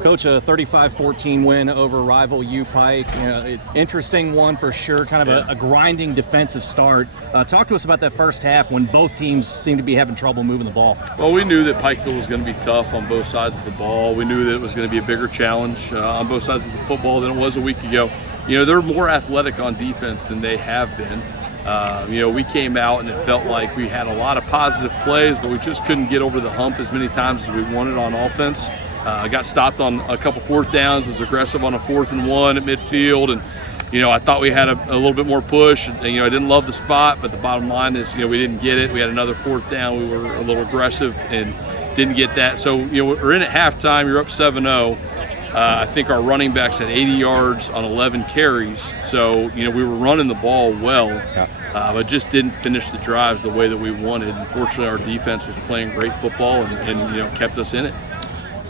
Coach, a 35-14 win over rival UPike. Interesting one for sure, kind of a grinding defensive start. Talk to us about that first half when both teams seemed to be having trouble moving the ball. Well, we knew that Pikeville was going to be tough on both sides of the ball. We knew that it was going to be a bigger challenge on both sides of the football than it was a week ago. They're more athletic on defense than they have been. We came out and it felt like we had a lot of positive plays, but we just couldn't get over the hump as many times as we wanted on offense. Got stopped on a couple fourth downs, was aggressive on a 4th and 1 at midfield, and I thought we had a little bit more push. And, I didn't love the spot, but the bottom line is we didn't get it. We had another 4th down. We were a little aggressive and didn't get that. So we're in at halftime. You're up 7-0. I think our running backs had 80 yards on 11 carries. So we were running the ball well, but just didn't finish the drives the way that we wanted. Unfortunately, our defense was playing great football and kept us in it.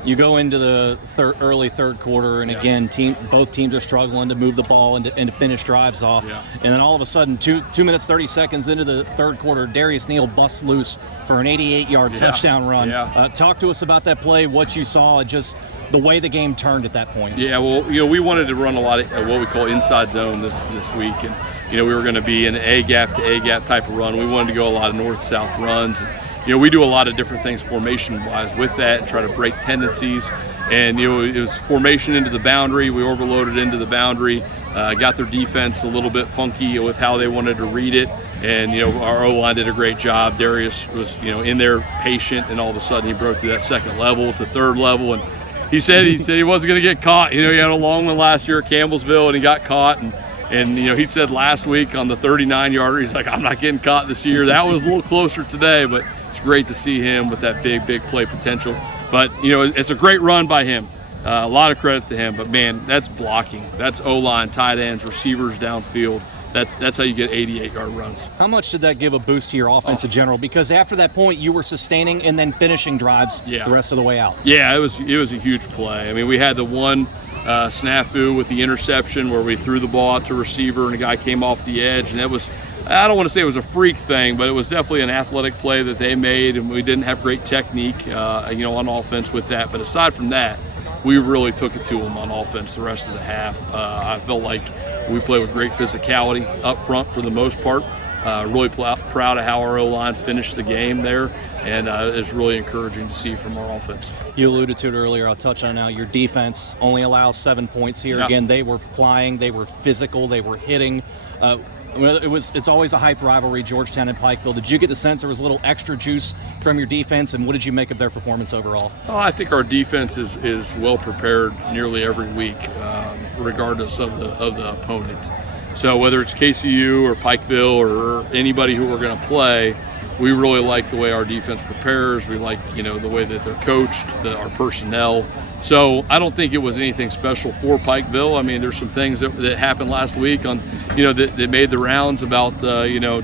You go into the early third quarter, and again, both teams are struggling to move the ball and to finish drives off. And then all of a sudden, 2 minutes, 30 seconds into the third quarter, Darius Neal busts loose for an 88-yard touchdown run. Talk to us about that play, what you saw, just the way the game turned at that point. Yeah, well, we wanted to run a lot of what we call inside zone this week, and we were going to be an A-gap to A-gap type of run. We wanted to go a lot of north-south runs. We do a lot of different things formation-wise with that and try to break tendencies. And, it was formation into the boundary. We overloaded into the boundary, got their defense a little bit funky with how they wanted to read it. And, our O-line did a great job. Darius was, in there patient, and all of a sudden he broke through that second level to third level. And he said he wasn't going to get caught. He had a long one last year at Campbellsville, and he got caught. And he said last week on the 39-yarder, he's like, I'm not getting caught this year. That was a little closer today, but it's great to see him with that big play potential. But, it's a great run by him. A lot of credit to him. But, man, that's blocking. That's O-line, tight ends, receivers downfield. That's how you get 88-yard runs. How much did that give a boost to your offense in general? Because after that point, you were sustaining and then finishing drives the rest of the way out. Yeah, it was a huge play. I mean, we had the one snafu with the interception where we threw the ball out to receiver and a guy came off the edge, and it was, I don't want to say it was a freak thing, but it was definitely an athletic play that they made, and we didn't have great technique on offense with that. But aside from that, we really took it to them on offense the rest of the half. I felt like we played with great physicality up front for the most part. Really proud of how our O-line finished the game there, and it's really encouraging to see from our offense. You alluded to it earlier. I'll touch on it now. Your defense only allows 7 points here. Again, they were flying. They were physical. They were hitting. It's always a hyped rivalry, Georgetown and Pikeville. Did you get the sense there was a little extra juice from your defense, and what did you make of their performance overall? Oh, I think our defense is well prepared nearly every week, regardless of the opponent. So whether it's KCU or Pikeville or anybody who we're going to play, we really like the way our defense prepares. We like the way that they're coached, our personnel. So I don't think it was anything special for Pikeville. I mean, there's some things that happened last week on, that made the rounds about,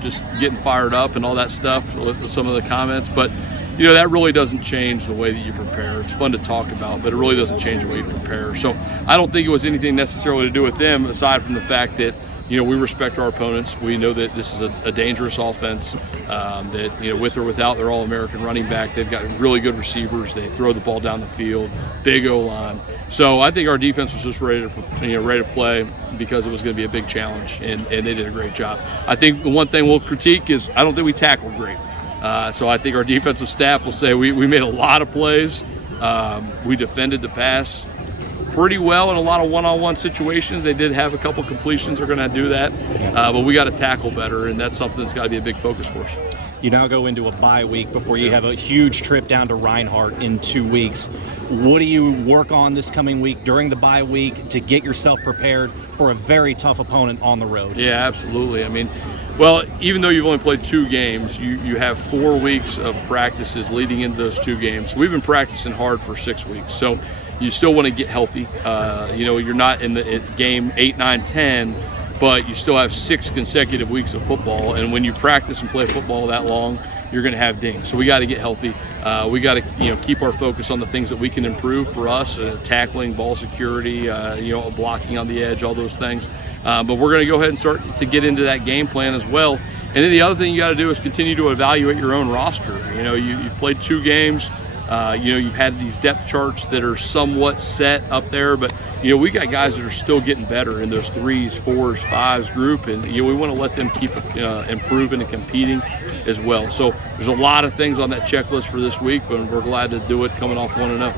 just getting fired up and all that stuff with some of the comments. But, that really doesn't change the way that you prepare. It's fun to talk about, but it really doesn't change the way you prepare. So I don't think it was anything necessarily to do with them, aside from the fact that, we respect our opponents. We know that this is a dangerous offense, that, with or without their All-American running back, they've got really good receivers. They throw the ball down the field, big O-line. So I think our defense was just ready to play because it was going to be a big challenge, and they did a great job. I think the one thing we'll critique is I don't think we tackled great. So I think our defensive staff will say we made a lot of plays. We defended the pass pretty well in a lot of one-on-one situations. They did have a couple completions. They're going to do that, but we got to tackle better, and that's something that's got to be a big focus for us. You now go into a bye week before you have a huge trip down to Reinhardt in 2 weeks. What do you work on this coming week during the bye week to get yourself prepared for a very tough opponent on the road? Yeah, absolutely. I mean, well, even though you've only played 2 games, you have 4 weeks of practices leading into those 2 games. We've been practicing hard for 6 weeks, so you still want to get healthy. You're not in the game 8, 9, 10, but you still have 6 consecutive weeks of football. And when you practice and play football that long, you're going to have dings. So we got to get healthy. We got to keep our focus on the things that we can improve for us: tackling, ball security, blocking on the edge, all those things. But we're going to go ahead and start to get into that game plan as well. And then the other thing you got to do is continue to evaluate your own roster. You've played 2 games. You've had these depth charts that are somewhat set up there, but we got guys that are still getting better in those 3s, 4s, 5s group, and we want to let them keep improving and competing as well. So there's a lot of things on that checklist for this week, but we're glad to do it coming off 1-0.